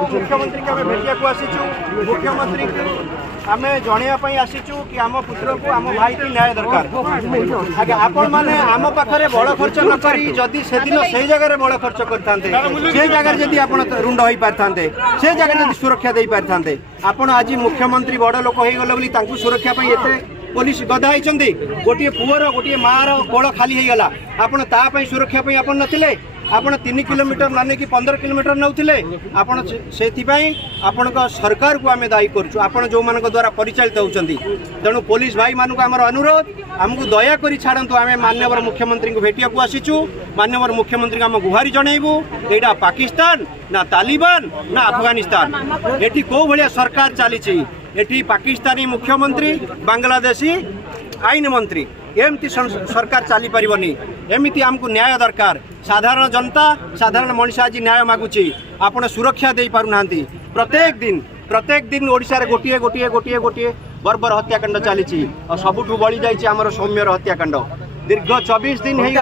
मुख्यमंत्री के भेटिया आसीचु मुख्यमंत्री आम जनवाई आसीचु कि आम पुत्र को आम भाई की न्याय दरकार आगे आपण मैंने आम पाखे बड़ खर्च न करी जदि से दिन से जगह बड़ खर्च करते से जगह जदि आप रुंड हो पारे से जगह जदि सुरक्षा दे पारे आपण आज मुख्यमंत्री बड़ लोक हो गले सुरक्षा एते पुलिस गदा गोटे पुअर गोटे मार कोल खाली हो गला आपण तापाई सुरक्षा आपण नथिले आपण 3 किलोमीटर लाने कि 15 किलोमीटर नौथिले आपण से आपण सरकार को आम दायी करूँ आपण जो मान द्वारा परिचालित होती तेणु पुलिस भाई मान को आमर अनुरोध आमको दया करी छाड़ू आम माननीय मुख्यमंत्री को भेटिया आसीचु माननीय मुख्यमंत्री आम गुहारी जनइबू एटा पाकिस्तान ना तालिबान ना अफगानिस्तान एटी कौ भाया सरकार चली एटी पाकिस्तानी मुख्यमंत्री बांग्लादेशी आईन मंत्री एमती सरकार चली पारिबनी एमती आमको न्याय दरकार साधारण जनता साधारण मनीष आज न्याय मागुची आपण सुरक्षा दे पारुना प्रत्येक दिन ओडिशा रे गोटिए गोटिए गोटिए गोटिए बर्बर हत्याकांड चली सबुठू बड़ी जाइए आमर सौम्यर हत्याकांड दीर्घ 24 दिन